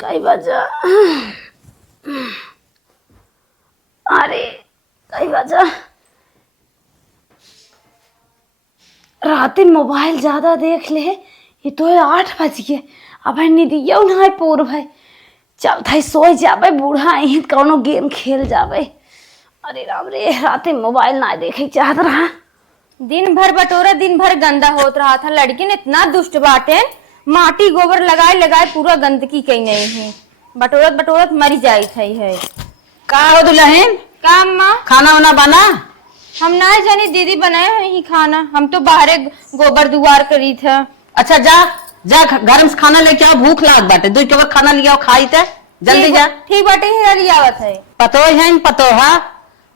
कई बजा। अरे कई बजा। रात मोबाइल ज्यादा देख ले। ये तो 8 बज गए। अब नींदिया ना पूर भाई। चल था सो जाबे बूढ़ा ही कौनो गेम खेल जाबे। अरे राम रे रात मोबाइल ना देखे चाहत रहा। दिन भर बटोरा दिन भर गंदा होत रहा था। लड़की ने इतना दुष्ट बाटे, माटी गोबर लगाए लगाए पूरा गंदगी कहीं नहीं है। बटोरत बटोरत मरी जाई थई है। का हो दुल्हन? का अम्मा? खाना वाना बना? हम ना जानी दीदी बनाए ही खाना। हम तो बाहरे गोबर दुआर करी था। अच्छा जा जा गरम से खाना लेके आओ, भूख लाग बाटे। 2 टोकर खाना लिया खाई ते जल्दी जा। ठीक बाटे ही लियावत है। पतो है पतो है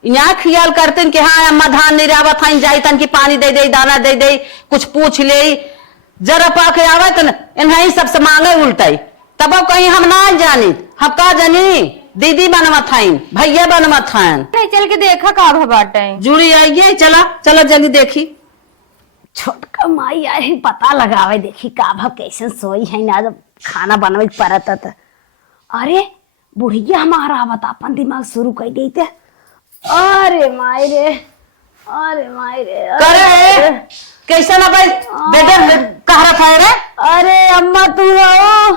यहाँ ख्याल करते कि हाँ अम्मा धान नहीं रावत है जाई तन की पानी दे दे दाना दे दे कुछ पूछ ले जरा पाके आवत न इन्हीं सबसे मांगे उल्टाई तब कहीं हम ना जानी हम का जानी दीदी बनवत है भैया बनवत है। नहीं चल के देखा का बाटे जुड़ी आइए चला चला जल्दी देखी। छोटका माई आई पता लगावे देखी का भा कैसे सोई है ना जब खाना बनवे परत। अरे बुढ़िया हमारा बता अपन दिमाग शुरू कर गई थे। अरे माई रे अरे माई रे करे कैसा ना भाई बेटे कह रहा था रे? अरे अम्मा तू हो।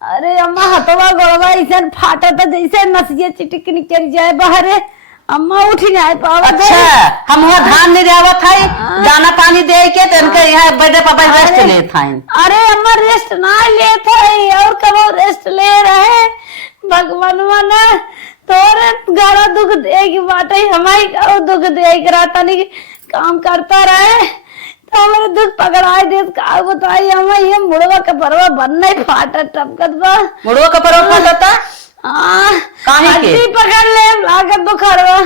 अरे अम्मा हथवा गोड़वा ऐसा फाटा था जैसे नसिया चिटिक निकल जाए बाहर। अम्मा उठ ही नहीं पावा। अच्छा हम वहाँ धान नहीं रेवत है दाना पानी दे के इनके यहाँ बर्थडे पापा रेस्ट लेते हैं। अरे अम्मा रेस्ट ना लेते है और कब रेस्ट ले रहे भगवान मना तोरे गारा दुख देगी बाटे हमारी का दुख देगी राता नहीं काम करता रहे तो हमारे दुख पकड़ाई दे का बताई हमें ये मुड़वा का परवा बनना ही फाटा टपकत बा। मुड़वा का परवा फाटा हड्डी पकड़ ले लागत बुखारवा।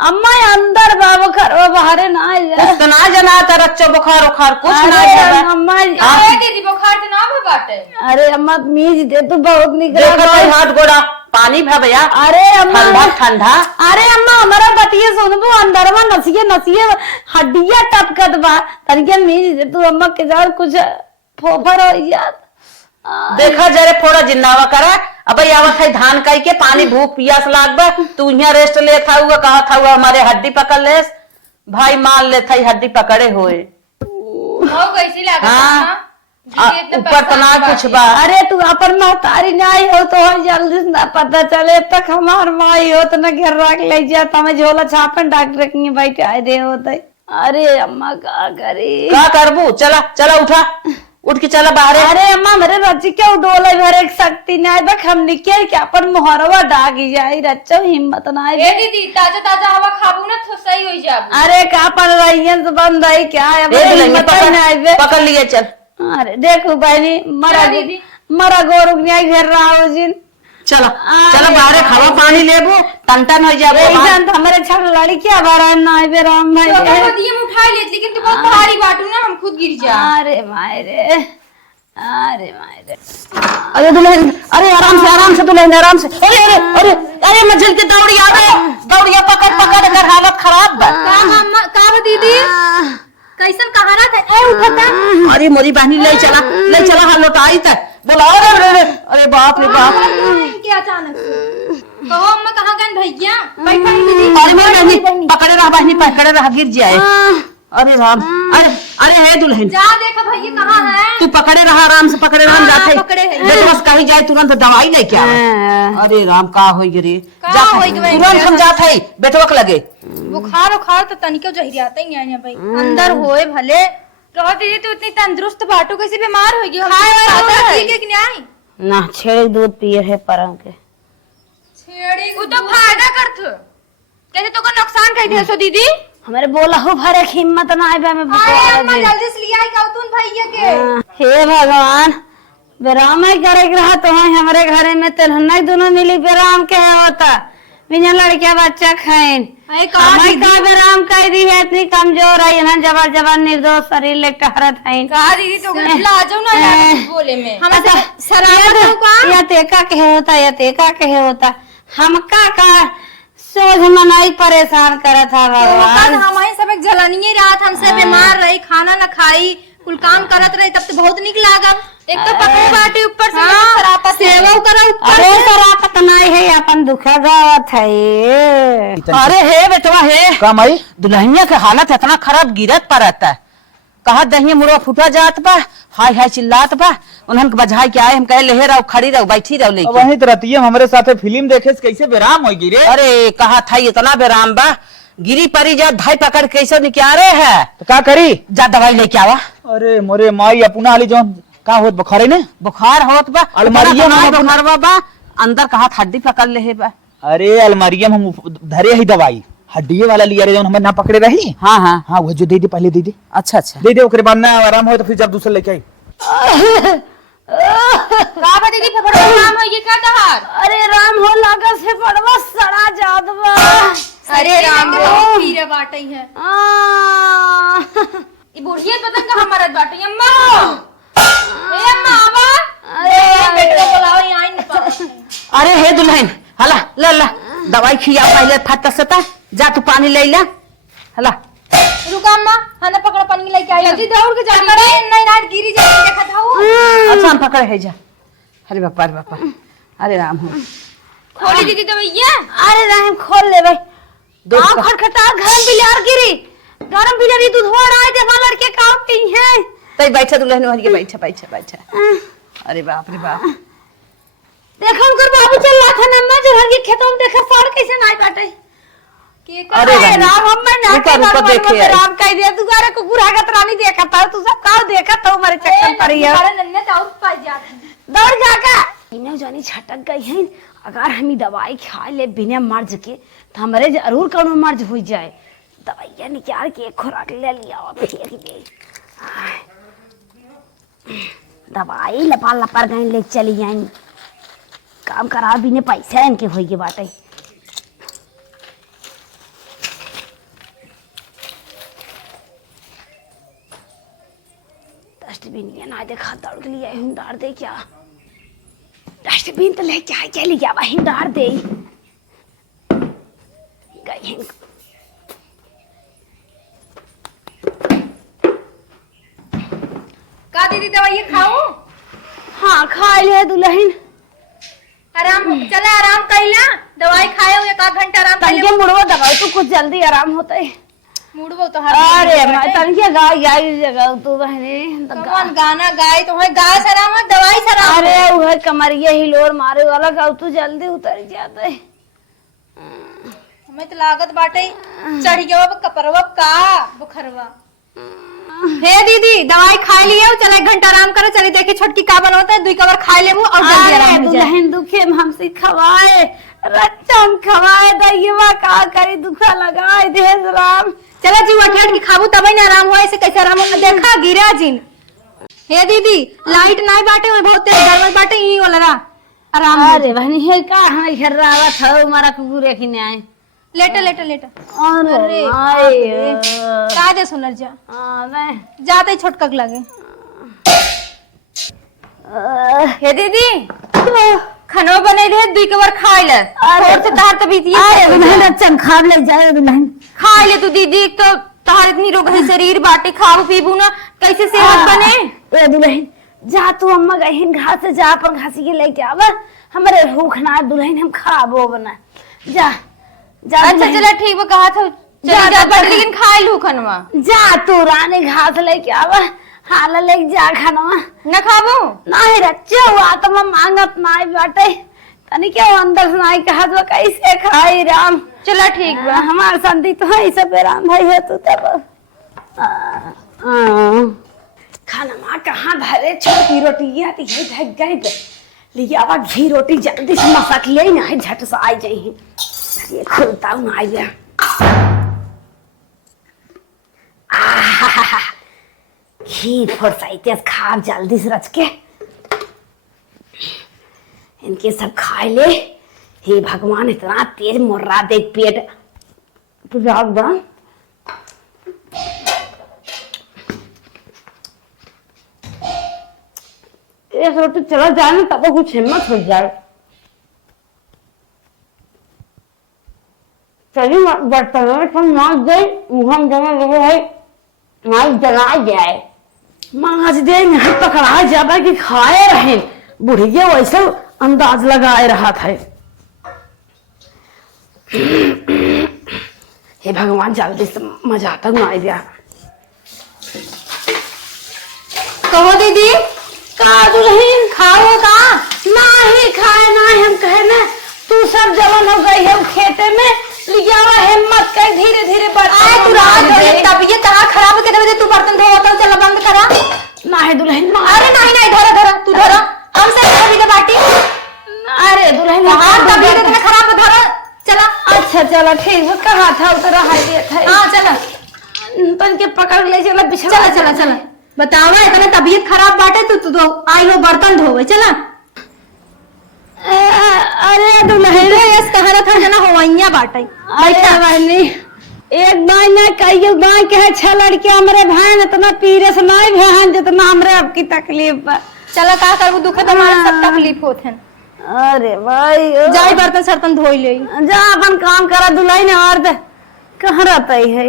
अम्मा अंदर बा बुखारवा बाहर ना तो ना जना था रच्चो बुखार उखार कुछ ना जना अम्मा। दीदी बुखार तो ना बाटे। अरे अम्मा मीज दे तू बहुत निकल हाथ गोड़ा पानी भा भैया। अरे अम्मा ठंडा ठंडा। अरे अम्मा हमारा बतिये सुनबो अंदर में नसिए नसिए हड्डियां टपकत बा तनिके मीज दे तू अम्मा के जान कुछ फोफर हो यार। देखा जरे फोड़ा जिन्नावा करा अब आवत है धान काई के पानी भूख पियास लागबा तू यहाँ रेस्ट ले था हुआ कहा था हुआ हमारे हड्डी पकड़ ले भाई मान ले था हड्डी पकड़े हुए। हाँ ऊपर तो ना कुछ बा। अरे तू अपन महतारी नहीं हो तो जल्दी से ना पता चले तक हमार माई हो तो न घर रख ले जाता मैं झोला छापन डॉक्टर के बैठे आए दे होते। अरे अम्मा का करी का करबू चला चला उठा उठ के चला बाहर। अरे अम्मा मेरे रची के डोले भरे शक्ति नहीं बक हम निकल के अपन मोहरवा डागी जाई रच्चो हिम्मत ना ए दीदी ताजा ताजा हवा खाबू ना तो सही हो जाबू। अरे का पर रहियन से बंद है क्या है हिम्मत नहीं पकड़ लिए चल। अरे देखो बहनी मरा गोरुक नहीं घर रहा हो जिन चलो चलो बाहर खावा पानी लेबो टन हो जाबो। हमारे छड़ लड़ी क्या बारा नहीं बे राम भाई दिए उठा ले लेकिन तू बहुत भारी बाटू ना हम खुद गिर जा। अरे मायरे अरे मायरे अरे दुल्हन अरे आराम से दुल्हन आराम से। अरे अरे अरे अरे मैं जल्दी दौड़िया पकड़ पकड़ कर हालत खराब बा। का दीदी कैसन कहाना था ए उठता। अरे मोरी बहनी ले चला हाल लौटाई तक बोला। अरे बाप रे बाप क्या अचानक कहो अम्मा कहाँ गए भैया बैठा दीदी। अरे मेरी बहनी पकड़े रहा गिर जाए। अरे राम अरे अरे है दुल्हन जा देखा भैया कहाँ है। तू पकड़े रहा आराम से पकड़े रहा जाते बस कहीं जाए तुरंत दवाई लेके आ। अरे राम का हो रे तुरंत हम जाते है बेटवक लगे बुखार उखार तो तनिको जहरियाता ही है भाई अंदर होए भले रहो दीदी तू इतनी तंदुरुस्त बाटू कैसे बीमार होगी ठीक है कि नहीं ना छेड़े दूध पिए है परम के छेड़ी वो तो फायदा करत कैसे तो का नुकसान कर दे सो दीदी हमारे बोला हो भरे हिम्मत ना है मैं अम्मा जल्दी से लिया कौतुन भैया के। हे भगवान बेराम करे रहा तो हमारे घरे में तेलहना दोनों मिली बेराम के होता बिना लड़किया बच्चा खाइन का बेराम कर दी है इतनी कमजोर है ना जबर जबर निर्दोष शरीर ले टहरत है दीदी तो ला जाओ ना बोले में हम या तेका के होता या तेका के होता हमका का सोच मनाई परेशान करा था भगवान। हमारे सब एक जलनिए रात हमसे बीमार रही खाना न खाई कुल काम करत रही तब तो बहुत निक लागत। एक तो पकड़े बाटे ऊपर से सरापा सेवा करा अरे सरापत नहीं है अपन दुखा गावत है ये। अरे हे बेटवा हे का माई दुल्हनिया के हालत इतना खराब गिरत पर रहता है। कहा दही मुड़वा फूटा जात बा, हाय हाय चिल्लात बा। उन्हन के बजाय के आए, हम कहे ले रहो खड़ी रहो बैठी रहो लेके। वही तो रहती है हमारे साथे फिल्म देखे से कैसे बेराम हो गिरे। अरे कहा था इतना बेराम बा, गिरी परी जा भाई पकड़ कैसे निकाले है। तो क्या करी? जा दवाई लेके आवा। अरे मोरे माई अपना हाली जो का होत बुखारे ने बुखार होत बा, अलमारिया में बुखार बा अंदर कहा हड्डी पकड़ ले है बा। अरे अलमारिया में हम धरे ही दवाई हड्डी वाला लिया रे जो हमें ना पकड़े रही। हाँ हाँ हाँ वो जो दे दे पहले दे दे। अच्छा अच्छा दे दे ओकरे बाद ना आराम हो तो फिर जब दूसरा लेके आई। का बा दीदी फेफड़वा काम है ये का तहार? अरे राम हो लागा से पड़वा सड़ा जात बा। अरे राम रो पीरे बाटे है आ, ई बुढ़िया पतंग का हमारा बाटे अम्मा। ए अम्मा आवा। अरे बेटा बुलाओ यहाँ नहीं पा। अरे हे दुल्हन हला ला ला दवाई खिया पहले फट सता। जा तू पानी ले ला हला। रुका अम्मा खाना पकड़ पानी लेके आई जल्दी दौड़ के जा। नहीं ना गिरी जाती देखा था। अच्छा हम पकड़े है जा। अरे बापा अरे राम हो। खोली दीदी दवाइया। अरे राम खोल ले भाई। गाँव खटखटा गरम बिलार गिरी, गरम बिलारी दूधवा आए दे वाला लड़के काम पी है। तई बैठा दुल्हन वहां के बैठा। अरे बाप रे बाप। देखो उनकर बाबू चल रहा था नम्मा जो हर के खेतों में देखा सार कैसे नाई बाटे। अरे राम हम मैं ना रुको देखे आई। राम कह दिया दुगारे को गुरागत रानी देखा था तू सब का देखा तो हमारे चक्कर पड़ी है। अरे नन्ने तो आउट पा जाती। दौड़ जाका इन्हें जानी छटक गई है। अगर हम ही दवाई खा ले बिना मर्ज के तो हमारे जरूर कौनो मर्ज हो जाए। दवाइयां निकाल के एक खुराक ले लिया और फेंक दे। दवाई लपा लपर गई ले चली आई। काम करा बिना पैसा इनके होई के बाटे। डस्टबिन ये ना देखा दौड़ के लिए हिंदार दे क्या। डस्टबिन तो लेके आए क्या लिया वही हिंदार दे गई हैं। का दीदी दवाई खाऊं? हाँ खा ले दुल्हन। आराम चला आराम कइला दवाई खाए हुए एक घंटा आराम कर तनके मुड़वा दबाओ तो कुछ जल्दी आराम होता है। मुड़बो तो अरे मैं तनके गाय गाय जगह तू बहने कौन गाना गाय तो है गाय से आराम है दवाई से आराम। अरे वो कमरिया हिलोर मारे वाला गाँव तू जल्दी उतर जाता है। हमें तो लागत बाटे चढ़ गया कपरवा का बुखरवा। हे दीदी दवाई खा लिए चले एक घंटा आराम करो। चले देखे छोटकी का बनोता है 2 कवर खा ले और जल्दी आराम हो जाए। दुल्हन दुखे हमसे खवाए रच्चम खवाए दहिवा का करी दुखा लगाए दे राम। चला जी उठ की खाबू तब ना आराम हुआ। ऐसे कैसे आराम होगा देखा गिरा जिन। हे दीदी लाइट नहीं बाटे हुए बहुत तेज गर्म बाटे यही वाला रा आराम। अरे बहनी है का हाँ घर रावा था हमारा कुकुर की न्याय। लेटा लेटा लेटा। अरे का दे सुनर जा जाते ही छोटका लगे। हे दीदी खाना बने दे 2 कवर खाए ले और से तार तो बीती है। दुल्हन अच्छा खा ले जाए दुल्हन खा ले तू दीदी। एक तो तार इतनी रोग है शरीर बाटे खाऊ पीबू ना कैसे सेहत बने। ए दुल्हन जा तू अम्मा गहन घास से जा अपन घासी के लेके आवा। हमारे भूख ना दुल्हन हम खाबो बना जा जा। अच्छा चला ठीक है कहा था चल जा बट लेकिन खाए लू खनवा। जा तू रानी घास लेके आवा हाला लेके जा खानवा न खाबो नहीं रच्चे हुआ तो मैं मांगत नाई बाटे तनी क्या अंदर से नाई कहा तो कैसे खाई राम। चला ठीक बा हमार संधि तो है सब राम भाई है तू तब खाना माँ कहाँ धरे छोटी रोटी आती है ढक गई लिया आवा घी रोटी जल्दी से मसक ले ना है झट से आई जाई ये खुलता हूँ आई गया। घी फरसाइते खा जल्दी से रच के इनके सब खाए ले। हे भगवान इतना तेज मुर्रा दे पेट राग बा। एक रोटी चला जाए ना तब कुछ हिम्मत हो जाए। चलिए बर्तन में सब मार दे मुहम जमा लगे है मार जला जाए। माज दे नहीं पकड़ा जाबा कि खाए रहे बुढ़िया वैसे अंदाज लगाए रहा था। हे भगवान जल्दी से मजा तक ना आ गया। कहो दीदी का दुल्हन खाओ का नहीं खाए ना हम कहे ना तू सब जलन हो गई है खेते में लिया हिम्मत कर धीरे धीरे आए तू रात में तबीयत कहाँ खराब कर दे तू बर्तन धोता चल बंद करा ना है दुल्हन अरे नहीं नहीं धरा धरा तू धरा हम से अभी का बाटी अरे दुल्हन हाँ तबीयत इतना खराब है धरा चला अच्छा चला ठीक है कहा था उतरा है था हाँ चला तन के पकड़ ले चला बिछड़ा चला चला चला बताओ इतना तबीयत खराब बाटे तू आई हो बर्तन धोवे चला अरे दुल्हन यस कहा था जना होइया बाटे बैठा वाली एक बार ना कहियो गाय के है छह लड़के हमरे भाई इतना पीरे से नहीं भहन जितना हमरे अब की तकलीफ बा। चला का करबू दुख तो हमारे सब तकलीफ होत है। अरे भाई जाई बर्तन सर्तन धोई ले जा अपन काम करा दुल्हन और दे कहाँ रहता है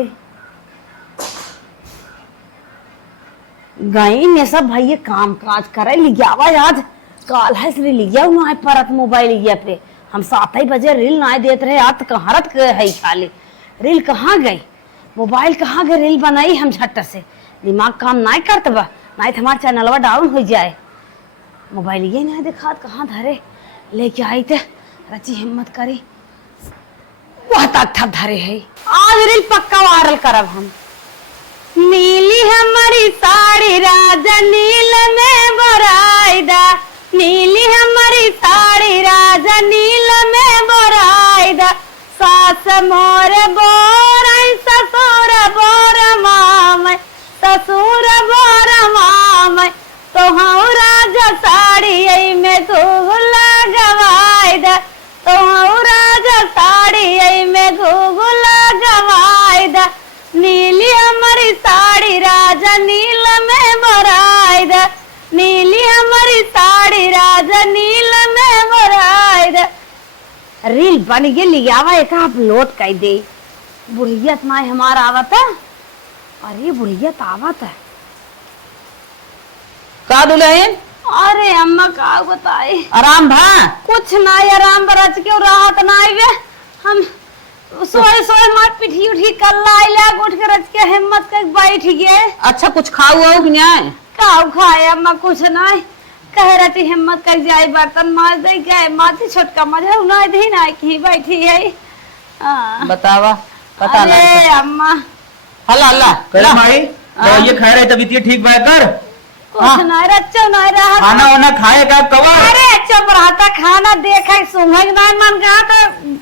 गई ने सब भाई काम काज करे लिया आज काल है इसलिए लिया ना परत मोबाइल लिया पे हम 7 बजे रील ना देते रहे आज कहाँ रत है खाली रील कहाँ गई मोबाइल कहाँ गई रील बनाई हम झट से दिमाग काम नहीं करते बा नहीं तो हमारा चैनलवा डाउन हो जाए मोबाइल ये नहीं दिखा कहाँ धरे लेके आई थे रची हिम्मत करी बहुत अच्छा धरे है आज रील पक्का वायरल करब हम। नीली हमारी साड़ी राजा नील में बोराइदा नीली हमारी साड़ी राजा नील में बोराइदा सास मोर बोराई ससुर बोर माम ससुर बोर माम तो हाँ राजा साड़ी में खूब लगवाइदा तो हाँ राजा साड़ी में खूब लगवाइदा नीली हमारी साड़ी राजा नील में बोराइदा नीली हमारी साड़ी राजा नील में बोराइदा रील बन गई लियावा एक अपलोड कर दे बुढ़ियत ना हमारा आवत है अरे बुढ़ियत आवत है का दुल्हन अरे अम्मा का बताए आराम भा कुछ नहीं आराम बरच के राहत नहीं वे हम सोए सोए मार पिठी उठी कल्ला आइला उठ के रच के हिम्मत कर बैठ गए। अच्छा कुछ खाऊ हो कि नहीं काऊ खाए अम्मा कुछ नहीं कह रही हिम्मत कर जाए बर्तन माज दे गए माथी छोटका मजा नहीं दी ना की बैठी है बतावा पता अरे नहीं अम्मा हल्ला हल्ला करे माई ये खा रहे तबीयत ये ठीक बा कर कुछ नहीं रच्चो नहीं रहा खाना वाना खाए का कवा अरे चुप रहता खाना देखे सूंघे नहीं मन गया तो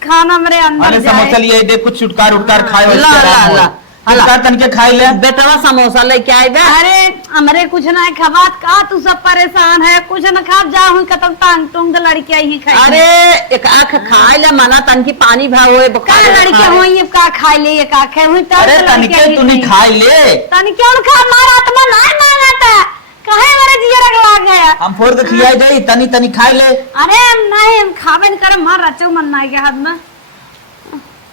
खाना मेरे अंदर अरे जाए। समोसा लिए दे कुछ चुटकार उटकार खाए ला, ला, ला, चुटकार तन के खाई ले बेटवा समोसा लेके आए बे अरे हमरे कुछ ना खबात का तू सब परेशान है कुछ न खा जा हुई कतम टांग टूंग लड़के ही खाई अरे एक आँख खाए ले मना तन की पानी भावे का लड़के हुई का खाई ले एक आंखें हुई तब अरे तन के तू नहीं खाई ले तन क्यों खा मारा आत्मा नहीं मांगता कहे मेरे जिया रख लाग गया हम फोड़ के खिलाई जाई तनी तनी खाई ले अरे हम नहीं हम खावे न करे मार रचो मन नहीं के हाथ में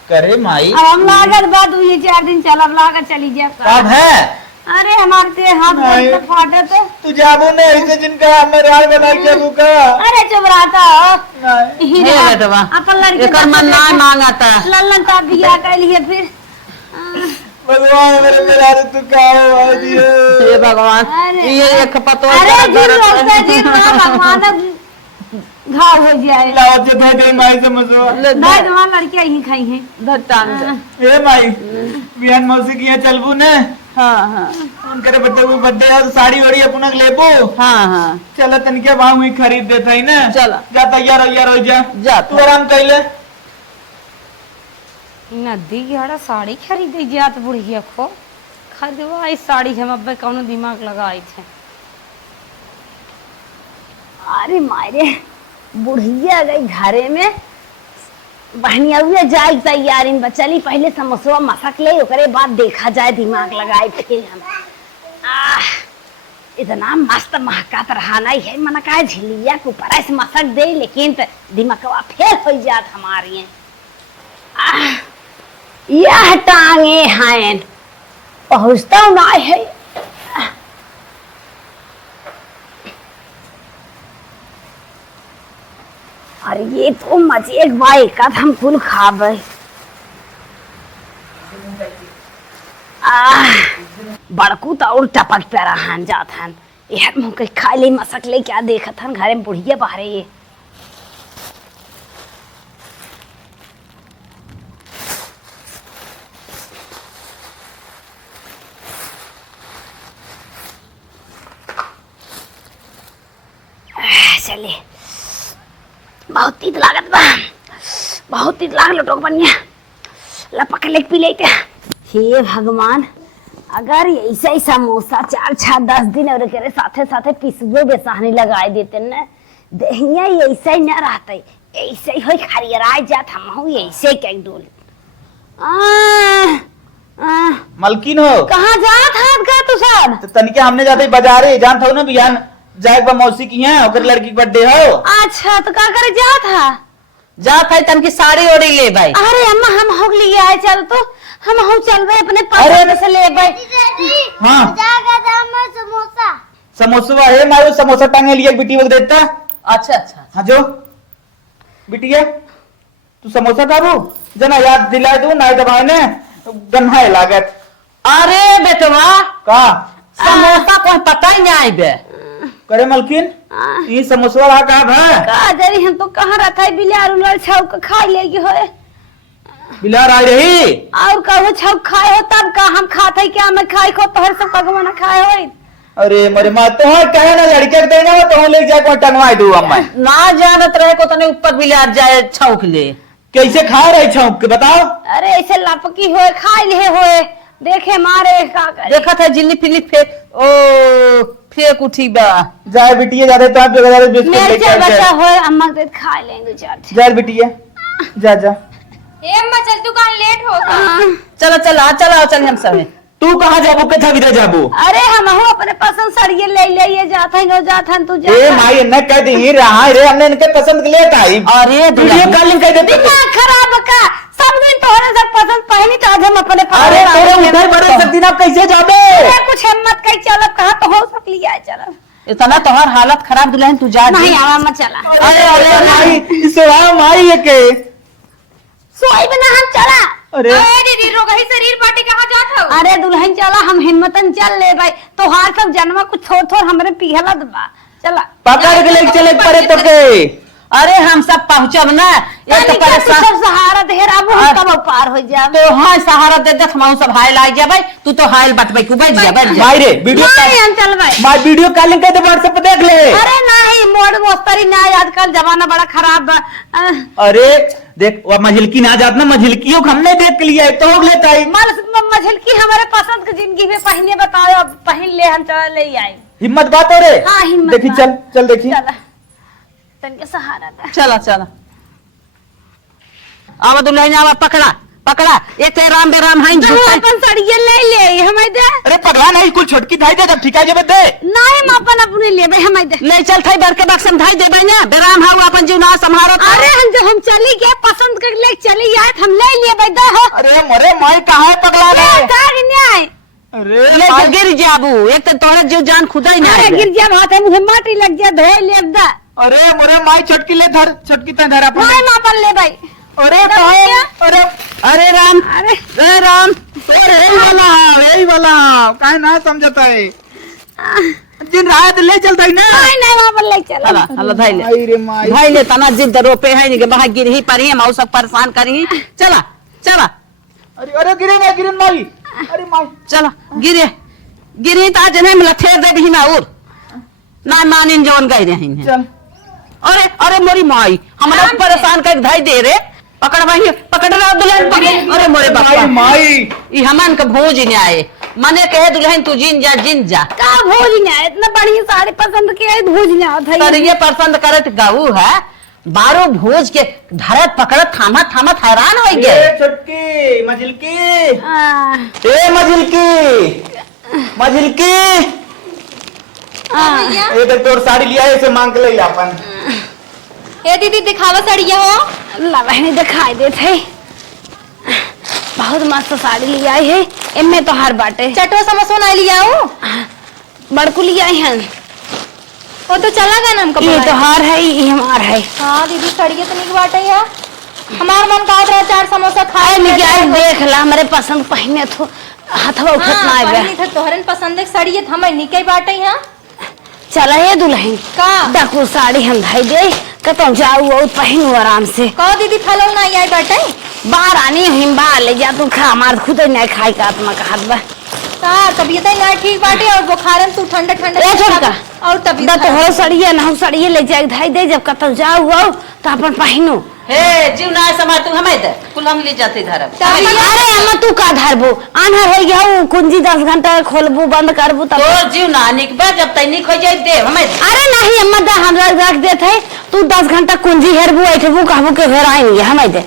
करे माई अब हम लागत बाद ये 4 दिन चलब लागत चली जाए कब है अरे हमारे ते हाथ नहीं। फाटे थे तू जाबो ने ऐसे जिनका हमें राल बना के बुका अरे चुप रहता हो नहीं ही हे रहा। बेटवा अपन लड़के एकर मन नहीं मांगता लल्लन का बिया कर लिए फिर भगवान मेरे मेरा तू का हो दिए हे भगवान अरे, ये एक पतो अरे जी रोकता जी ना भगवान घाव हो जाए लाओ जे दे दे माई से मजो भाई तुम्हारा लड़के ही खाई हैं धटांग ए माई बिहान मौसी की चलबू ने हाँ हाँ उनके बच्चे को बर्थडे है तो साड़ी वाड़ी अपन लेबो हाँ हाँ चल तन के भाव हुई खरीद देता ही ना चला। जा तैयार हो जा जा तू आराम कर ले नदी गहरा साड़ी खरीदे जात बुढ़िया को खरीदवा इस साड़ी हम अब कौनो दिमाग लगाई थे अरे मारे बुढ़िया गई घरे में बहनिया हुए जाए तैयारी बचली पहले समोसा मसक ले ओकरे बाद देखा जाए दिमाग लगाए फिर हम इतना मस्त महकात रहा नहीं है मन का झिलिया के ऊपर ऐसे मसक दे लेकिन दिमागवा फेल हो जात हमारी यह टांगे हैं पहुंचता नहीं है ये तो मजे भाई का हम कुल खाबे। बड़कू तो और टपक पे रहन जात हन यार मुँह के खा ले मसक ले क्या देखत हन घरे में बुढ़िया बाहरे ये। चले बहुत तीत लागत बा, बहुत तीत लाग लटोक बनिया लपक ले पी लेते। हे भगवान अगर ऐसा ही समोसा 4-6-10 दिन और करे साथे साथे पिसबो बेसाहनी लगाए देते न दहिया ऐसा ही न रहते, ऐसे ही हो खरियराय जात हम हो ऐसे के डोल। मलकिन हो कहाँ जात हाथ का तू सब? तो तनिके हमने जाते बाजारे जान था ना बिहान जाए बा मौसी की है ओकर लड़की के बर्थडे हो। अच्छा तो का करे जात हा? जात है तन की साड़ी ओड़ी ले भाई। अरे अम्मा हम हो लिए आए चल तो हम हो चल रहे अपने अरे पसंद से ले भाई। हाँ समोसा समोसा है मारो समोसा टांगे लिया बिटी वो देता। अच्छा अच्छा हाँ जो बिटिया तू समोसा खाबू जना याद दिला दू ना दबाए ने गन्हा लागत। अरे बेटवा का समोसा कोई पता ही नहीं बे। करे मलकिन ये समोसा वाला का है का जरी हम तो कहाँ रखा है बिलार उलार छाव का खा लेगी होए बिलार आ रही और कहो छाव खाए हो तब का हम खाते क्या मैं खाई को तोहर सब भगवान खाए होए। अरे मरे माँ तो कहे ना लड़के के देना तो ले जाए को टंगवाई दू अम्मा ना जानत रहे को तने ऊपर बिलार जाए छौक ले कैसे खा रही छौक के बताओ। अरे ऐसे लपकी होए खा लिए होए देखे मारे का करे। देखा था जिल्ली फिल्ली फेंक ओ फेंक उठी बा जाए बिटिया ज्यादा तो आप जगह बिस्कुट मेरे लेके चल आ बच्चा होए अम्मा के खा लेंगे चार। जाए बिटिया जा जा ए अम्मा चल दुकान लेट होगा। चलो चलो चलो चल हम सब तू कहाँ जाबू के था विदा जाबू। अरे हम हो अपने पसंद सड़िए ले ये जात है जात है तू जा। ए माई न कह दी ही रहा रे हमने इनके पसंद के लिए आई। अरे वीडियो कॉलिंग कर देते दिमाग खराब का सब दिन तोहरे सब पसंद पहनी तो आज हम अपने अरे तेरे उधर बड़े सब दिन आप कैसे जाबे कुछ हिम्मत कहीं चलब कहाँ तो हो सकली है चलब। इतना तोहर हालत खराब दुल्हन तू जा नहीं आवा मत चला। अरे अरे माई सोहा माई ये के सोई बना हम चला। अरे दीदी रोगही शरीर पार्टी कहाँ जात हो? अरे दुल्हन चला हम हिम्मतन चल ले भाई तोहार सब जन्मा कुछ थोड़ थोड़ हमरे पिघला दबा चला पकड़ के लेके चले पड़े तो के। अरे हम सब पहुंचब ना ये तो तनिका तू परेशान सब सहारा दे रहा वो कब पार हो जावे। तो हाँ सहारा दे दे हम सब हाइल आ जाबे तू तो हाइल बटबे खूब बैठ जा बैठ जा। माई रे वीडियो नहीं हम चल भाई। माई वीडियो कॉलिंग कर दे व्हाट्सएप पे देख ले। अरे नहीं मोड़ मोस्तरी ना आजकल जमाना बड़ा खराब बा। अरे देख वो मझिलकी ना जात ना मझिलकियों को हमने देख के लिया है तो हो लेता है। मझलकी हमारे पसंद की जिंदगी में पहने बताओ पहन ले हम चल ले आए। हिम्मत बात हो रे। हाँ, हिम्मत देखी बात। चल चल देखी चला तनके सहारा दे। चला चला आवा दुल्हन आवा पकड़ा पकड़ा एक ते राम बेराम हाइन तू अपन सड़िए ले हमें दे। अरे पगला नहीं कुल छोटकी धाई दे जब ठिका जब दे नहीं हम अपन अपने ले भाई हमें दे। ले चल थाई बर के बाग समझाई दे ना बेराम हाउ अपन जीव ना संभारो तो। अरे हम जब हम चली गए पसंद कर ले चली आए हम ले लिए भाई दे हो। अरे मरे माई कहाँ है पगला रे। काग न्याय अरे ले के गिर जाबू एक तो तोहरे जीव जान खुदा ही ना अरे गिर जा हाथ मुझे माटी लग जा धोए ले दा। अरे मोरे माई छोटकी ले धर छोटकी ते धर अपन। नहीं अपन ले भाई। अरे अरे अरे राम अरे राम यही वाला काहे ना समझता है जिन रात ले चलता है ना। नहीं वहां पर ले चला। हला हला भाई ले माई रे माई भाई ले तना जिद रोपे है नहीं बाहर गिर ही परी है माऊ सब परेशान करी चला चला अरे अरे गिरे माई अरे माई चला गिरे गिरी तो आज नहीं मिला ठेर दे भी ना और ना मानिन जवन गई रही है। चल अरे अरे मोरी माई हमरा परेशान कर धाई दे रे पकड़ भाई पकड़ रहा दुल्हन पकड़। अरे मोरे बापा माई ई हमन के भोज ने आए मने कहे दुल्हन तू जिन जा का भोज ने इतना बढ़िया साड़ी पसंद के भोज ने था तर ये पसंद करत गाऊ है बारो भोज के धरत पकड़त थामा हैरान हो गए। छोटकी मझिलकी आ, ए मझिलकी ये देख तोर साड़ी लिया है इसे मांग के ले अपन। ए दीदी दिखावा सड़िया हो। ला बहनी दिखाई दे थे बहुत मस्त साड़ी ले आई है इनमें तो हर बाटे चटो समोसा ना लिया हूँ। बड़कू ले आई हैं वो तो चला गया ना हमको ये तो हार है, ये हमार है। हाँ दीदी सड़िए तो नहीं बाटे है। हमार मन का रहा 4 समोसा खाए देख ला हमारे पसंद पहने तो हाथवा उठत ना आवे। नहीं था तोहरन पसंद है सड़िए हम निके बाटे है। चला ये दुल्हन का देखो साड़ी हम भाई दे कतौ जाऊ और पहनू आराम से। कहो दीदी फलो ना आई बाटे बाहर आनी हिम्बा ले जा तू खा, हमार खुद नहीं खाई का आत्मा का हाथ बा। तबीयत ना ठीक बाटे और बुखार तू ठंडा ठंडा ए छोटका और तबीयत तो हो सड़िए ना हो सड़िए ले जाए धाई दे, जब कतौ जाऊ हो तो अपन पहनू। हे जीव ना समार तू हमें दे कुल हम ले जाते धरब। अरे अम्मा तू का धरबू आन्हर हो गया हूँ कुंजी 10 घंटा खोलबू बंद करबू तब तो जीव ना निकबा जब तक निक हो जाए दे हमें। अरे नहीं अम्मा दा हम रख देते तू 10 घंटा कुंजी हेरबू ऐठबू कहबू के फेर आएंगे हमें दे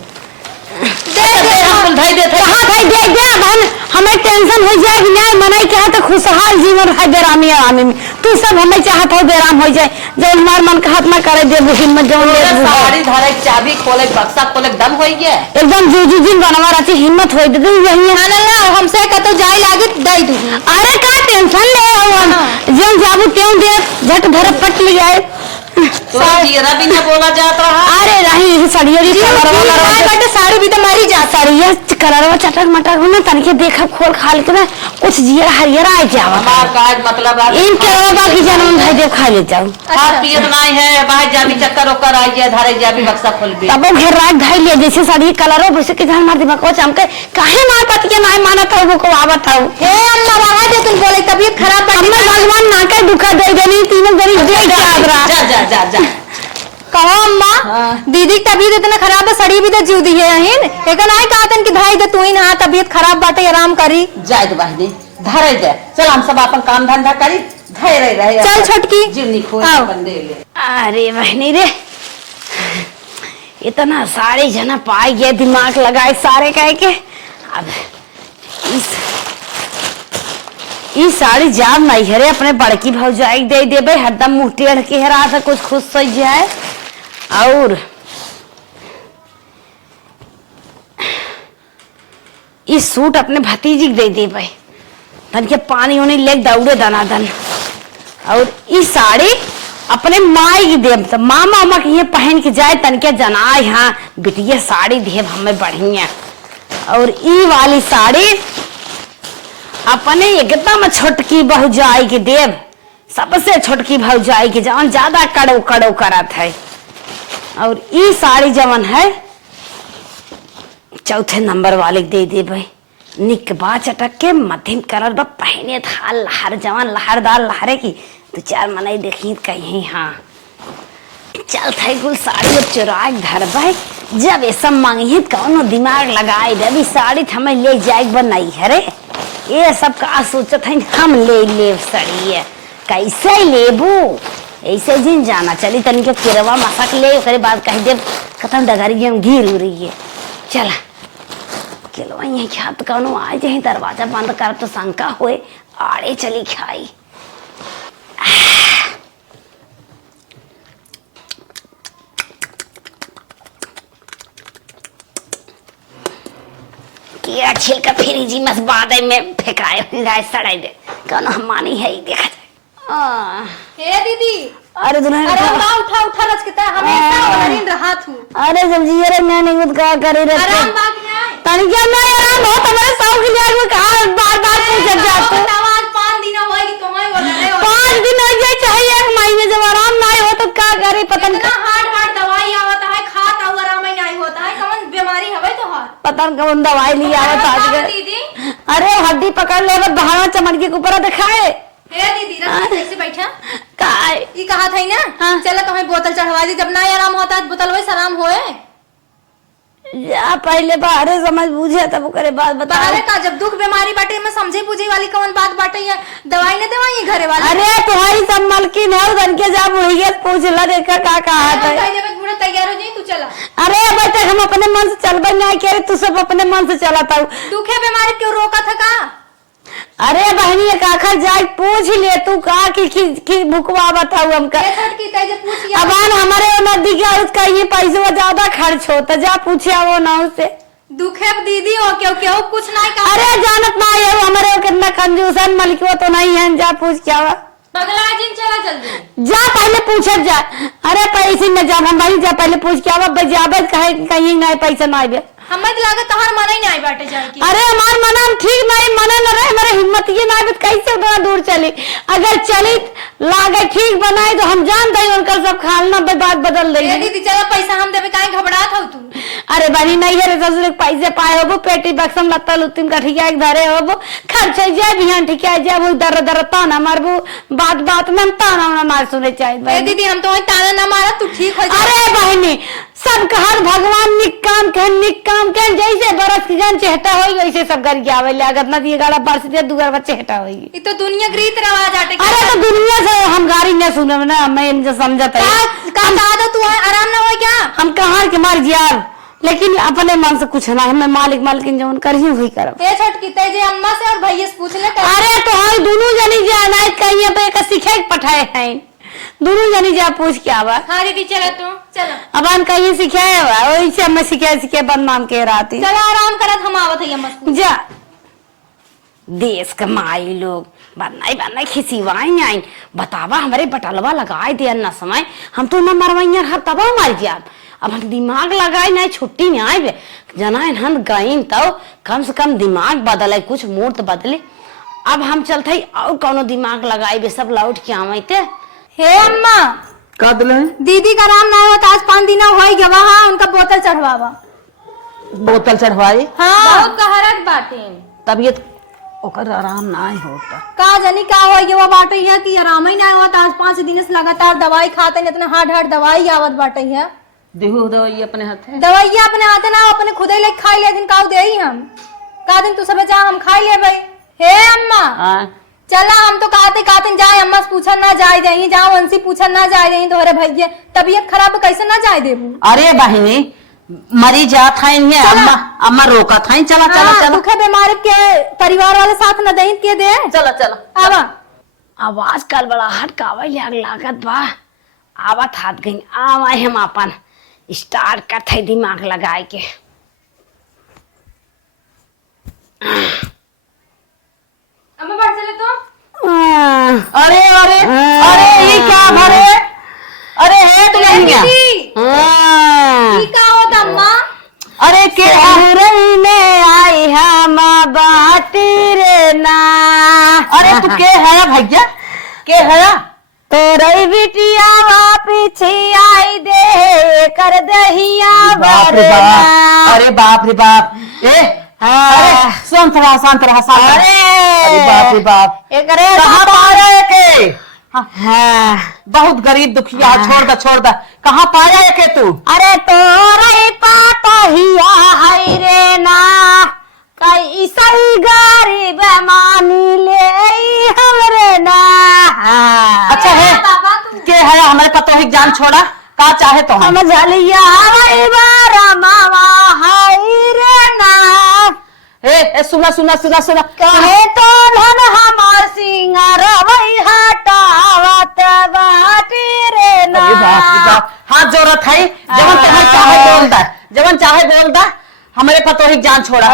दे हम कुल धाई देते। कहाँ भाई दे बहन हमें टेंशन हो जाए कि नहीं मनाई क्या तो खुशहाल जीवन है बेरामी आरामी में। तू सब हमें चाहत हो बेराम हो जाए जो हमार मन का हाथ में करे देबू हिम्मत जो साड़ी धरे चाबी खोले बक्सा खोले दम हो गया एकदम जूजू दिन बनवा रही हिम्मत हो दे यही है ना हमसे कतो जाए लागे दे दू। अरे का टेंशन ले हम जब जाबू त्यों दे झट धर पट ले आए तो जीरा भी ना बोला जात रहा। अरे रही सड़ियोरी बट साड़ी भी तो मारी जा सड़िया कलरवा चटक मटक हो ना तनके देखब खोल खाल के ना कुछ जिया हरियर आ जावा हमार काज मतलब इनके बाकी जन्म भाई देव खा ले जाऊं हाथ पियत नहीं है बाहर जाबी चक्कर ओकर आई जाए धारे जाबी बक्सा खोल भी तब घेर रात धाई ले जैसे साड़ी कलरो वैसे के जान मार दिमाग को चमके काहे ना पतिया ना मानत हो को आवत हो। हे अम्मा बाहर दे तुम बोले तबीयत खराब बाटे हमने भगवान ना के दुखा दे देनी तीनों गरीब दे जाबरा जा जा जा जा कहो अम्मा दीदी की तबीयत इतना खराब है सड़ी भी तो जीव दी है हिन लेकिन आई कहतन कि भाई दे तू ही ना तबीयत खराब बाटे आराम करी जाए तो बहनी धरे दे चल हम सब अपन काम धंधा करी धरे रहे चल छोटकी जीवनी खो आओ। बंदे ले। अरे बहनी रे इतना सारे जना पाई गए दिमाग लगाए सारे कह के अब इस साड़ी जाम नहीं है रे अपने बड़की भौजाई दे देबे हरदम मुंह टेढ़ के हरा था कुछ खुश सही जाए और इस सूट अपने भतीजी के दे देबे तन के पानी उन्हें ले दौड़े दनादन और इस साड़ी अपने माई की देव तो मामा उमा के ये पहन के जाए तन के जनाए हाँ बिटिया साड़ी देव हमें बढ़िया और ई वाली साड़ी अपने एकदम छोटकी भौजाई के देव सबसे छोटकी भौजाई के जवन ज्यादा कड़ो कड़ो करत है और ई साड़ी जवन है चौथे नंबर वाले दे दे भाई निक बा चटक के मध्यम कलर बा पहने था लहर जवन लहरदार लहरे की तो 4 मनाई देखी कहीं हाँ चल थे कुल साड़ी चुराए घर भाई जब ये सब मांगी कौनो दिमाग लगाए अभी साड़ी हमें ले जाए बनाई है रे ये सब का सोचत है हम ले साड़ी है कैसे लेबू ऐसे दिन जाना चली तन के किरवा मसक ले ओकरे बाद कह दे खत्म डगरी हम गिर रही है चला किलो यही खात कौनो आ जाए दरवाजा बंद कर तो शंका होए आड़े चली खाई कीड़ा छिलका फिर जी मस बादे में फेंकाए गाय सड़ाई दे कौन हम मानी है ही देखा जाए हे दीदी अरे दुल्हन अरे उठा उठा रचकता हमेशा वरीन रहा तू अरे जब जी रे मैं नहीं कुछ का करे रे आराम बाकी आए तनी क्या मैं आराम हो तुम्हारे सौ के लिए में कहा बार-बार पूछ जाते आवाज 5 दिन होएगी तुम्हारी बोल रहे हो 5 दिन हो जाए चाहे 1 महीने जब आराम ना हो तो क्या करे पता इतना हार्ड दवाई आवता है खात और आराम नहीं होता है कौन बीमारी हवे तो हां पता नहीं कौन दवाई ली आवत आज के दीदी अरे हड्डी पकड़ ले बहाना चमड़की के ऊपर दिखाए हे दीदी रख कैसे बैठा काय ई कहा था ना हाँ। चलो तुम्हें बोतल चढ़वा दी जब ना आराम होता है बोतल वही आराम होए या पहले बाहर समझ बूझे तब करे बात बता अरे का जब दुख बीमारी बाटे में समझे पूछे वाली कौन बात बाटे है दवाई ने दवाई घरे वाले अरे तुम्हारी सब मलकिन है उधर के जा बुढ़िया पूछ ला देखा का कहा था पूरा तैयार हो जाई तू चला अरे बेटे हम अपने मन से चलबे नहीं करे तू सब अपने मन से चलाता हूँ दुखे बीमारी क्यों रोका था का अरे बहनी काखर जाए पूछ ले तू का की भुकवा बताऊ हमका की तेज पूछ अब हमारे नदी का उसका ये पैसे ज्यादा खर्च होता जा पूछे वो ना उससे दुखे दीदी हो क्यों क्यों कुछ नहीं का अरे जानत ना ये हमारे कितना कंजूसन मलिको तो नहीं है जा पूछ क्या हुआ पगला जिन चला जल्दी जा पहले पूछत जा। अरे पैसे न जा हम भाई जा पहले पूछ के आवा बजाबत कहे कहीं नहीं पैसा नहीं बे। हमें तो लागत तहार मना ही नहीं बाटे जाए की। अरे हमार मना ठीक नहीं मना न रहे हमारे हिम्मत ये नहीं बत कैसे उतना दूर चली। अगर चली लागे ठीक बनाए तो हम जान दे उनका सब खाना पे बात बदल देंगे। दीदी चलो पैसा हम देवे काहे घबरात हो तू। अरे बनी नहीं है ससुर पैसे पाए हो पेटी बक्सम लत्ता लुत्तिन का ठिका एक धरे हो खर्च जाए बिहान ठिका जाए वो दर दर ताना मारबू बात बात में हम ताना ना मार सुने चाहिए। दीदी हम तो ताना ना मारा तू ठीक हो जा। अरे बहनी सब हर भगवान निक काम के जैसे बरस की जन चेहटा होई वैसे सब घर के आवे लागत ना दिए गाड़ा बरस दे दुगर बच्चे हटा होई। ये तो दुनिया की रीत रिवाज आटे। अरे तो दुनिया से हम गाड़ी न सुने ना मैं इनसे समझता है का दादा तू आराम ना हो क्या। हम कहां के मार जियार लेकिन अपने मन से कुछ ना हमें मालिक मालकिन जो कर ही हुई करब। ए छोटकी ते जे अम्मा से और भैया से पूछ ले। अरे तो हम दोनों जनी जाना है कहीं पे एक सिखाए पठाए हैं दोनों जनी जा पूछ के आवा। हां दीदी चलो तू चलो अब अन कहीं सिखाए हुआ वही से मैं सिखाए बदनाम के राती। चलो आराम करत हम आवत है अम्मा से जा देश कमाई लोग बनाई खिसिवाई आई बतावा हमारे बटलवा लगाए दिया ना समय हम तो न मरवाइया हर तब मार गया। अब हम दिमाग लगाए ना छुट्टी में आए जना हम गईन तो कम से कम दिमाग बदले कुछ मूर्त बदले। अब हम चलते और कौनो दिमाग लगाए सब लौट के आते। हे अम्मा का दिले दीदी का राम ना हो आज 5 दिन हो गवा उनका बोतल चढ़वावा। बोतल चढ़वाई हां बहुत कहरत बाटे तबीयत ओकर आराम ना होता का जानी का हो गवा बाटे है कि आराम ही ना होता। आज 5 दिन से लगातार दवाई खाते न इतना हार्ड दवाई आवत बाटे है। देहु दवाई अपने हाथे दवाइया अपने हाथे ना अपने खुदे ले खाई ले दिन काऊ देई हम का दिन तू सब जा हम खाई ले भाई। हे अम्मा चला हम तो काते जाए अम्मा से पूछन ना जाए देही जाओ उनसे पूछन ना जाए देही तोहरे भैया तबीयत खराब कैसे ना जाए देबू। अरे बहिनी मरी जात है अम्मा रोका था चला चला चला दुखे बीमारी के परिवार वाले साथ न दही के दे चला चला आवा आवाज कल बड़ा हटकावे लागत बा आवत हाथ गई आवा हम अपन स्टार्ट करते दिमाग लगाए के। अम्मा बैठ चले तो। अरे अरे अरे ये क्या भरे अरे है तो नहीं गया की का होता अम्मा। अरे के रही में आई हम बाटी रे ना। अरे तू के है भैया के है तेरे बिटिया पीछे आई दे कर दहिया बाप रे बाप अरे बाप रे बाप अरे शांत रहा अरे बाप रे बाप कहाँ पाया है के हाँ बहुत गरीब दुखिया छोड़ दा कहाँ पाया है के तू। अरे तोरे पाता हिया है रे ना कैसा गरीब मानी ले हमरे ना। अच्छा है के है हमारे पता है जान छोड़ा का चाहे तो हम झलिया बारा मामा है रे ना। ए सुना कहे तो धन हमार सिंगार वही हटावत बाटी रे ना। अरे बाप रे बाप हाथ जोड़त है जवन चाहे बोलता हमारे पतो ही जान छोड़ा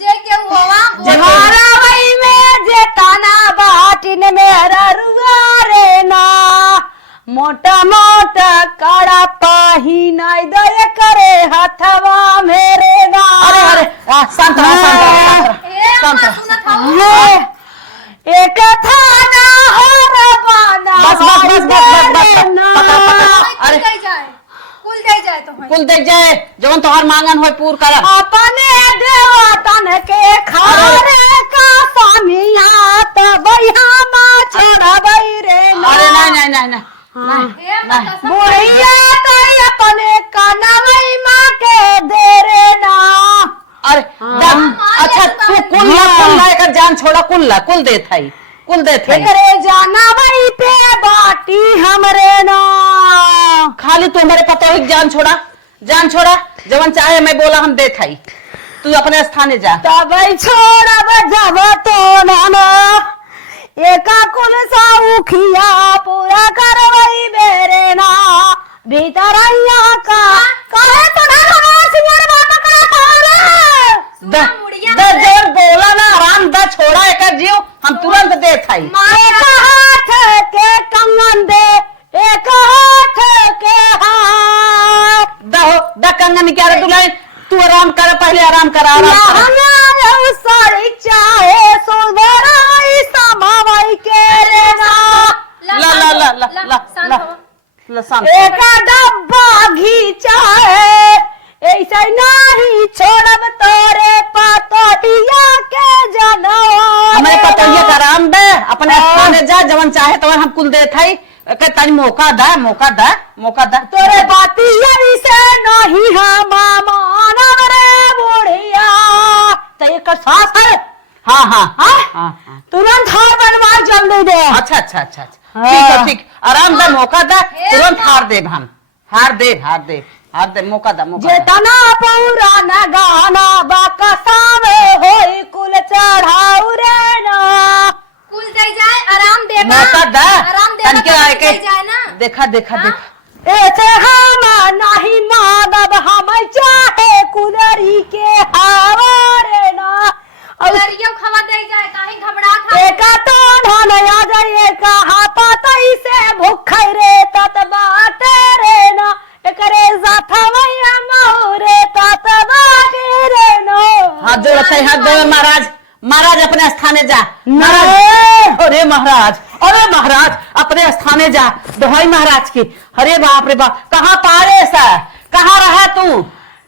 जे के हुआ जमारा वही में जे ताना बाटिन मेरा रुआ रे ना। मोटा मोटा काड़ा पाही नाई दया करे हथवा मेरे ना। अरे अरे शांत रहा एक थाना और बाना अरे कुल दे जाए तो कुल देख जाए जवन तोहर मांगन हो पूर कर अपने देवतन के खारे का सामिया तबैया मा छोड़बै रे ना। अरे नहीं बुढ़िया तई अपने कनवई माँ के दे रे ना। अरे अच्छा तू कुल कर जान छोड़ा कुल दे थाई एकरे जाना वही पे बाटी हमरे ना। खाली तू हमारे पता ही जान छोड़ा जवन चाहे मैं बोला हम दे थाई तू अपने स्थाने जा तब छोड़ब जब तो ना एका कुल सा उखिया पूरा करवई मेरे ना। भीतर का कहे तो ना हमार सिंगर बाबा का पाला जब बोला ना आराम दा छोड़ा एक जीव हम तुरंत दे थाई एक हाथ करा साड़ी चाहे सुधराई समावाई के रेना ला ला ला ला ला ला ला शांत। एक डब्बा घी चाहे ऐसा नहीं छोड़ब तोरे पतोहिया के जना हमारे पतोहिया का आराम दे अपने स्थाने जा जवन चाहे तवन हम कुल दे थाई के तनी मौका दा मौका दा मौका दा तोरे बातिया से नहीं हम मानव रे बुढ़िया तो एक सास है। हाँ हाँ हाँ? हाँ तुरंत हार बनवा जल्दी दे। अच्छा अच्छा अच्छा अच्छा ठीक है ठीक आराम दे मौका दा तुरंत हार दे हम हार दे मौका दा मौका दा। जेतना पुराना गाना बाकसावे होई कुल चढ़ाऊ रे ना कुल दे जाए आराम देगा मौका दा आराम देगा तनके तो आए के दे जाए ना। देखा देखा हाँ? देखा ऐसे हम नहीं मानब हम चाहे कुलरी के हवारे ना लरियो खवा दे जाए काहे घबरा था। एक तो धन आ जाए कहा पतई से भूख रे तत बाटे रे ना एकरे जाथा मैया मोरे तत बाटे रे ना हाथ जोड़ है हाथ जोड़ महाराज महाराज अपने स्थाने जा महाराज अरे महाराज अपने स्थाने जा दोहाई महाराज की अरे बाप रे बाप कहाँ पाए सा कहाँ रहा तू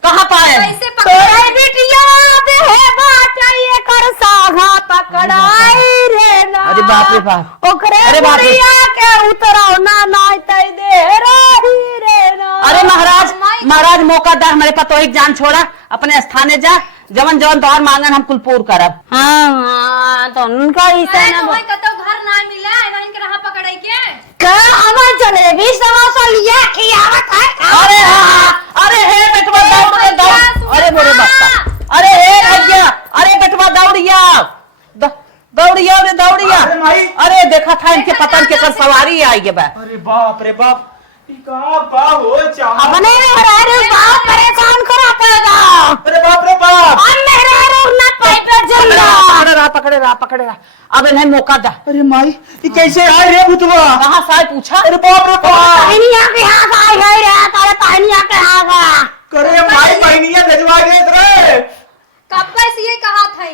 कहाँ पाए कैसे तोरे बिटिया दे बाटे कर साघा पकड़ाई रे ना अरे बाप रे बाप ओकरे अरे बाप रे। बुढ़िया के उतराव ना नाय तई दे रही रे ना अरे महाराज मौका दा हमारे पतोही की जान छोड़ा अपने स्थाने जा जवन जवन तोहर मांगन हम कुल पूर करब। हाँ तो उनका इसे ना कोई कतो घर ना मिला वहीं के रहा पकड़ाई के का हमार जलेबी समोसा लिया खियावत है अरे हाँ अरे हे बेटवा दौड़ अरे बोरे बच्चा अरे हे भैया अरे बेटवा दौड़िया दौड़िया रे दौड़िया अरे माई। अरे देखा था इनके पतन के कर सवारी आई है बा अरे बाप रे बाप ई का हो चाह अपने मेहरारू बाप परेशान कराता है अरे बाप रे बाप हम मेहरारू ना पैसा जल्दा पकड़े रहा अब इन्हें मौका दा। अरे माई ये कैसे आए रे भूतवा कहाँ साय पूछा अरे बाप रे बाप पानिया के हाथ आई है रे तारे पानिया के हाथ करे माई बहनिया भेजवा देत रे कब्बस ये कहा था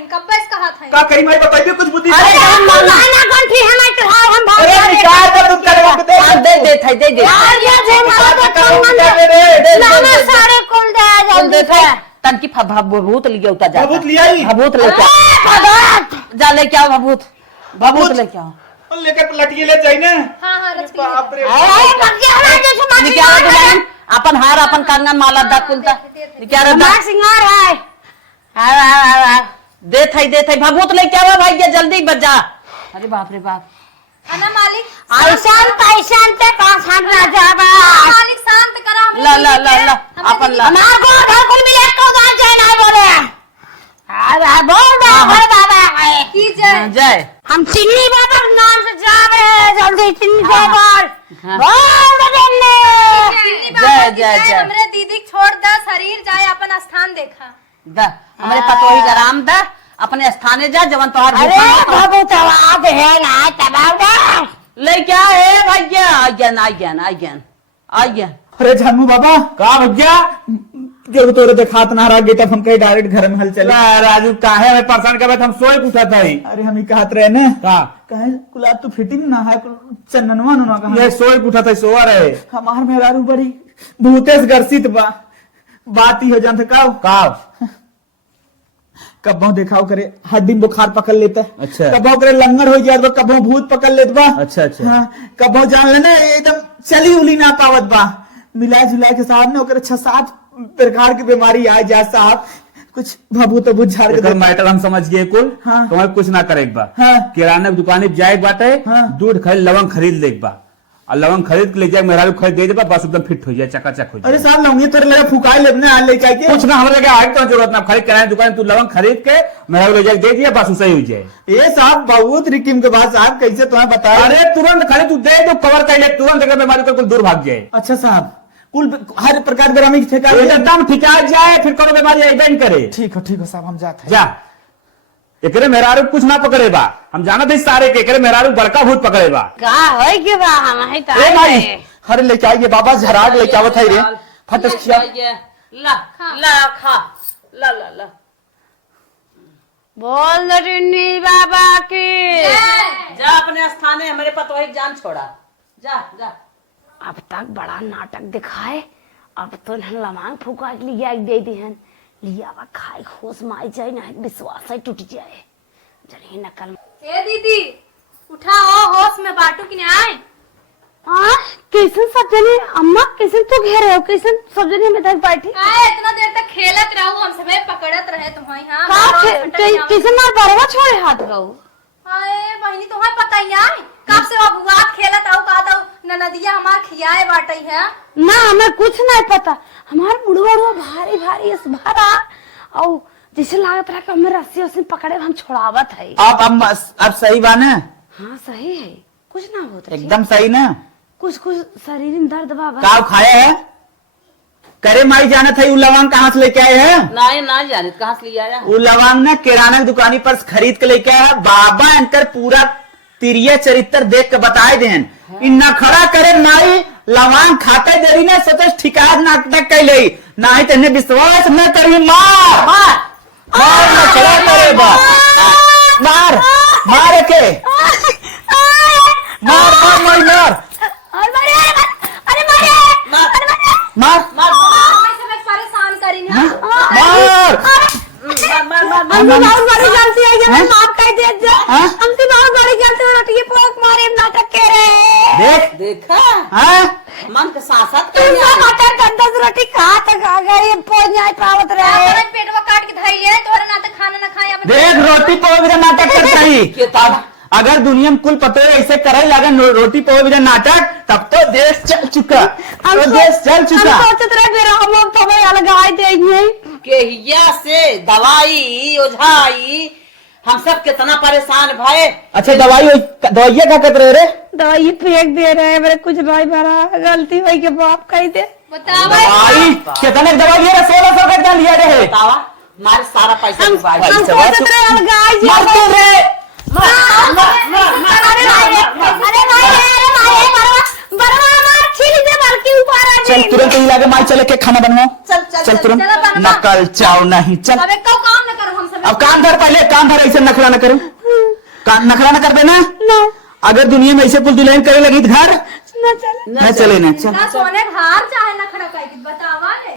का करी माई बताइए कुछ बुद्धि अरे हम मौलाना कंठी हमें चढ़ाओ हम भाग अरे निकाल दे तुम करे वक्त दे यार ये जे मारा तो कौन दे लाना सारे कुल दे जल्दी से तन की भभूत लिया उता जा भभूत लिया ही भभूत लेके जा लेके आओ भभूत लेके आओ लेकर लटिए ले जाई ना हाँ रच के बाप रे अरे भगिया रे जैसे मार लेके आओ दुल्हन अपन हार अपन कंगन माला दा कुलता लेके आ रहा सिंगार है दे थई भभूत लेके आओ भाई जल्दी बजा। अरे बाप रे बाप अना मालिक ऐसान पैसान ते का सांग जाबा मालिक शांत करा हम ला अपन ला मागो ढकुल मिले को गांव जाए ना बोले अरे बोल दे भाई बाबा की जय जय हम चिन्नी बाबा के नाम से जावे जल्दी चिन्नी बाबा हाँ। बोल दे दिल्ली चिन्नी बाबा की जय, जय जय। हमरे दीदी छोड़ द शरीर जाए अपन स्थान देखा दा हमारे पतोही का राम दा अपने स्थाने जा जवन तोहर अरे बाबू तवाद है ना तबाव लेके आए भैया आइए अरे जानू बाबा का भैया जब तोरे देखात ना रहा गेट हम कहीं डायरेक्ट घर में हल चले राजू काहे में परेशान कर हम सोए उठा था ही अरे हम ही कहत रहे ने का कहे कुला तू फिटिंग ना है चन्ननवा नुना कहा ये सोए उठा था सोआ रहे हमार मेहरारू बड़ी भूतेस गर्सित बा बात ही हो जान का कब्बो देखाओ करे हड्डी में बुखार पकड़ लेता है अच्छा। कब्बो करे लंगर हो जाए तो कब्बो भूत पकड़ लेत बा अच्छा, अच्छा। हाँ, कब्बो जान लेना एकदम चली उली ना पावत बा मिला जुला के साथ में ओकरे 6-7 प्रकार की बीमारी आ जाए साहब कुछ भभूत बुझ झाड़ के एकर मैटर हम समझ गए कुल हाँ। तुम्हें कुछ ना करे बा हाँ। किराना की दुकान जाए बाटे हाँ। दूध खरीद लवंग खरीद ले बा और लवंग खरीद के ले जाए मेहरारू खरीद दे बा बस एकदम फिट हो जाए चकाचक हो अरे जाए। साहब लौंगी थोड़े लगा फुकाई लेने आ ले जाके कुछ ना हमारे लगे आगे तो जरूरत ना खरीद किराना दुकान तू लवंग खरीद के मेहरारू ले जाके दे दिया बस सही हो जाए। ये साहब बहुत रिकिम के बाद साहब कैसे तुम्हें बताया अरे तुरंत खरीद तू दे दो कवर कर ले तुरंत अगर बीमारी को दूर भाग जाए अच्छा साहब कुल हर प्रकार ग्रामीण ठेका एकदम ठिका जाए फिर कोनो बीमारी ऐसा करे। ठीक हो साहब हम जाते हैं जा एकरे मेहरारू कुछ ना पकड़े बा हम जाना थे सारे के एकरे मेहरारू बड़का भूत पकड़े बा का होय के बा हम है त ए भाई हरे लेके आइए बाबा झराग लेके आवत है रे फटस खिया ला खा ला बोल टिन्नी बाबा की। जा अपने स्थाने, हमारे पतोही जान छोड़ा। जा जा। अब तक बड़ा नाटक दिखाए, अब तो लमांग फूका के लिया दे दी हन, लिया वा खाए खोस माई जाए ना, विश्वास ही टूट जाए। जनी नकल ए दीदी उठा होश में बाटू कि नहीं आए। हाँ कैसन सब जने अम्मा, कैसन तो घेरे हो, कैसन सब जने में तक बैठी काहे इतना देर तक खेलत रहू, हम सबे पकड़त रहे तुम्हारी। हां कैसन मार बरवा छोड़े हाथ गऊ। हाय बहनी तुम्हें पता ही है कब से वो बुआत खेलत आऊ का तो ननदिया हमार खियाए बाटई है ना, हमें कुछ नहीं पता। हमार बुढ़वा भारी भारी इस भरा और जैसे लागत रहा कि हमें रस्सी उसी पकड़े हम छोड़ावत है। अब सही बा ना? हाँ सही है, कुछ ना होता एकदम सही ना? कुछ शरीर में दर्द बाबा। काव खाए है? करे माई जाना था, लवांग कहाँ से लेके आए हैं? ना जाने कहाँ से लिया आया। वो लवांग ना किराना की दुकानी पर खरीद के लेके आया। बाबा अंतर पूरा तिरिया चरित्र देख के बताए देन। इन्ना खड़ा करे माई लवांग खाते देरी ना सोचे ठिकात नाटक कैले ना ही तेने विश्वास न करी। मार मार ना खड़ा करे बा, मार मार के मार मार मार मार मार सबे परेशान करी ना मार हमसे बहुत बड़ी गलती है, ये माफ कर दे जा। हमसे बहुत बड़ी गलती हो रही है, पोक मारे नाटक के रहे। देख देखा हाँ मन के साथ तुमने मटर का 10 रोटी खा तक आ गई, पहुंच नहीं पावत रहे। अपने पेटवा काट के धई ले तोरे ना तो खाना ना खाए अपन। देख रोटी पोहे बिना नाटक करता ही। अगर दुनिया में कुल पते ऐसे करे लगा रोटी पोहे बिना नाटक, तब तो देश चल चुका। तो देश चल चुका। हम सोचते रहे फिर हम तो भाई अलगाई देंगे केहिया से दवाई ओझाई हम सब कितना परेशान भाई। अच्छा दवाइया क्या कर रहे रे? दवाई फेंक दे रहे हैं, मेरे कुछ भाई भरा गलती हुई के बाप कह दे। बतावा दवाई कितने दवाई लिया? 1600 का लिया रे। बतावा हमारे सारा पैसा डुबा हम दिया। सोचते रहे अलगाई मारते रे। अरे चल तुरंत ही लागे माई, चले के खाना बनवाओ। चल तुरंत। नकल चाव नहीं चल। सबे को काम न करो हम सब। अब काम धर, पहले काम धर, ऐसे नखरा न करो। नखरा न कर देना। अगर दुनिया में ऐसे कुल दुल्हन करे लगी घर न चले न चले ना। चल ना सोने घर चाहे ना खड़ा कर बतावा रे।